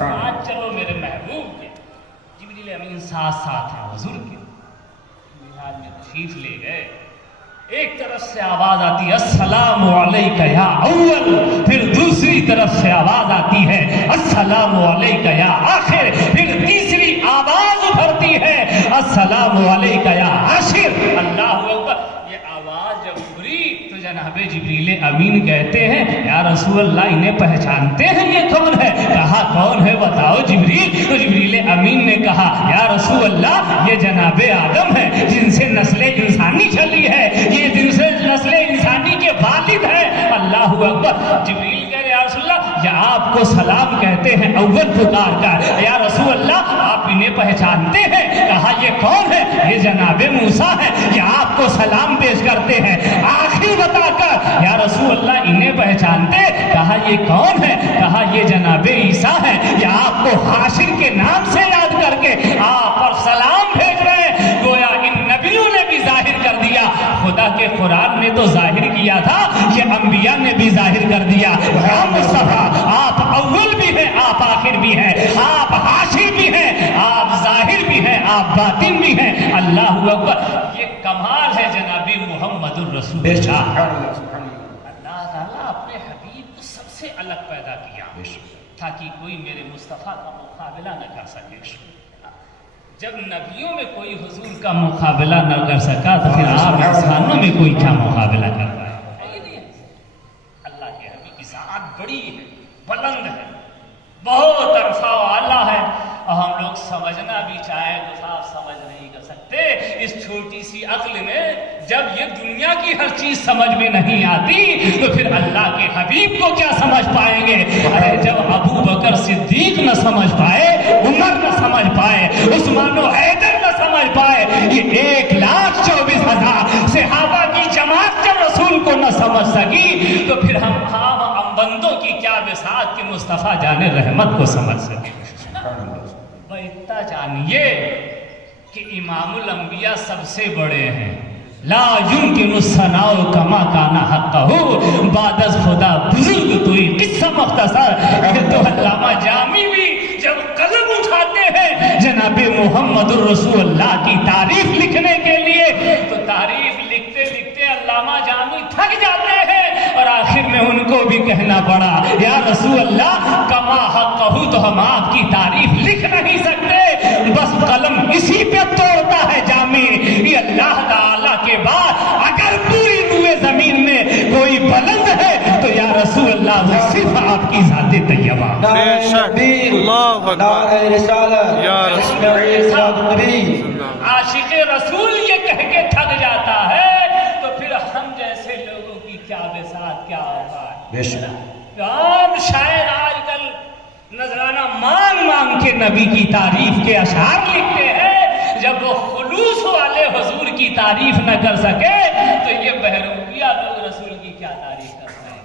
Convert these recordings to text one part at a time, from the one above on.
ساتھ چلو میرے محبوب کے. جبریل امین ساتھ ساتھ ہیں حضور کے. میراج میں تشریف لے گئے. ایک طرف سے آواز آتی ہے السلام علیکہ یا اول، پھر دوسری طرف سے آواز آتی ہے السلام علیکہ یا آخر، پھر تیسری آواز ابھرتی ہے السلام علیکہ یا عاشر. اللہ اکبر. یہ آواز جب ابھری تو جناب جبریل امین کہتے ہیں یا رسول اللہ انہیں پہچانتے ہیں یہ کون ہے؟ کہا کون ہے بتاؤ جبریل. تو جبریل امین نے کہا یا رسول اللہ یہ جناب آدم ہے جن سے نسل انسانی چلی ہے، یہ جن سے نسل انسانی کے والد ہیں. اللہ اکبر. جبریل کہہ رہے یا رسول اللہ یہ آپ کو سلام کہتے ہیں اول پکار کر. یا رسول اللہ آپ انہیں پہچانتے ہیں؟ کہا یہ کون ہے؟ یہ جناب موسیٰ ہے، یہ آپ کو سلام پیش کرتے ہیں آخر بتا کر. یا رسول اللہ انہیں پہچانتے؟ کہا یہ کون ہے؟ کہا یہ جناب عیسیٰ ہے، یہ آپ کو حاشر کے نام سے یاد کر کے آپ پر سلام بھیج رہے ہیں. گویا ان نبیوں نے بھی ظاہر کر دیا. خدا کے قرآن نے تو ظاہر کیا تھا، یہ انبیاء نے بھی ظاہر کر دیا. یا مصطفیٰ آپ اول بھی ہیں، آپ آخر بھی ہیں، آپ حاشر بھی ہیں، آپ ظاہر بھی ہیں، آپ باطن بھی ہیں. اللہ اکبر. یہ کمال ہے جناب محمد الرسول اللہ. اللہ تعالیٰ اپنے حبیب کو سب سے الگ پیدا کیا تاکہ کوئی میرے مصطفیٰ کا مقابلہ نہ کر سکے. جب نبیوں میں کوئی حضور کا مقابلہ نہ کر سکا تو پھر آپ انسانوں میں کوئی کیا مقابلہ کر پائے؟ اللہ کے حبیب کی ذات بڑی ہے، بلند ہے، بہت عرفہ و اعلیٰ ہے، اور ہم لوگ سمجھنا بھی چاہیں تو صاحب سمجھ نہیں کر سکتے. اس چھوٹی سی عقل میں جب یہ دنیا کی ہر چیز سمجھ میں نہیں آتی تو پھر اللہ کے حبیب کو کیا سمجھ پائیں گے؟ ارے جب ابو بکر صدیق نہ سمجھ پائے، عمر نہ سمجھ پائے، عثمان و حیدر نہ سمجھ پائے، یہ 1,24,000 صحابہ کی جماعت جب رسول کو نہ سمجھ سکی تو پھر ہم بندوں کی کیا بساط کہ مصطفیٰ جان رحمت کو سمجھ سکے. اتنا جانیے کہ امام الانبیاء سب سے بڑے ہیں. لا يمكن الثناء كما كان حقه بعد از خدا بزرگ توئی قصہ مختصر. تو علامہ جامی بھی جب قلم اٹھاتے ہیں جناب محمد الرسول اللہ کی تعریف لکھنے کے لیے تو تعریف لکھتے لکھتے علامہ جامی تھک جاتے ہیں اور آخر میں ان کو بھی کہنا پڑا یا رسول اللہ کما حقہ تو ہم آپ کی تعریف لکھ نہیں سکتے. بس قلم اسی پہ توڑتا ہے جامی. یہ اللہ تعالیٰ کے بعد اگر پوری روئے زمین میں کوئی بلند ہے تو یا رسول اللہ وہ صرف آپ کی ذات طیبہ. عاشق رسول یہ کہہ کے تھک جاتا ہے تو پھر ہم جیسے لوگوں کی کیا بساط کیا ہوگا. عام شاعر آج کل نذرانہ مانگ مانگ کے نبی کی تعریف کے اشعار لکھتے ہیں. جب وہ خلوص والے حضور کی تعریف نہ کر سکے تو یہ بہروپیہ لوگ رسول کی کیا تعریف کر رہے ہیں.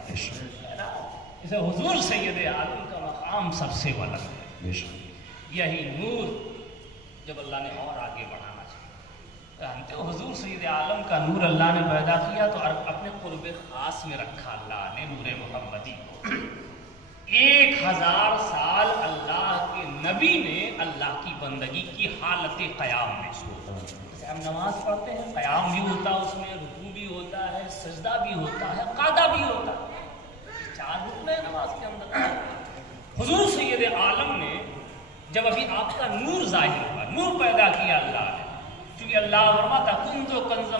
اسے حضور سید عالم کا مقام سب سے بلند ہے. یہی نور جب اللہ نے اور آگے بڑھانا چاہیے. حضور سید عالم کا نور اللہ نے پیدا کیا تو اپنے قرب خاص میں رکھا اللہ نے نور محمدی کو. 1000 سال اللہ کے نبی نے اللہ کی بندگی کی حالت قیام میں. جیسے ہم نماز پڑھتے ہیں قیام بھی ہوتا ہے، اس میں رکوع بھی ہوتا ہے، سجدہ بھی ہوتا ہے، قعدہ بھی ہوتا ہے. 4 رکن ہیں نماز کے اندر. حضور سید عالم نے جب ابھی آپ کا نور ظاہر ہوا، نور پیدا کیا اللہ نے، چونکہ اللہ فرماتا کنتم کنزا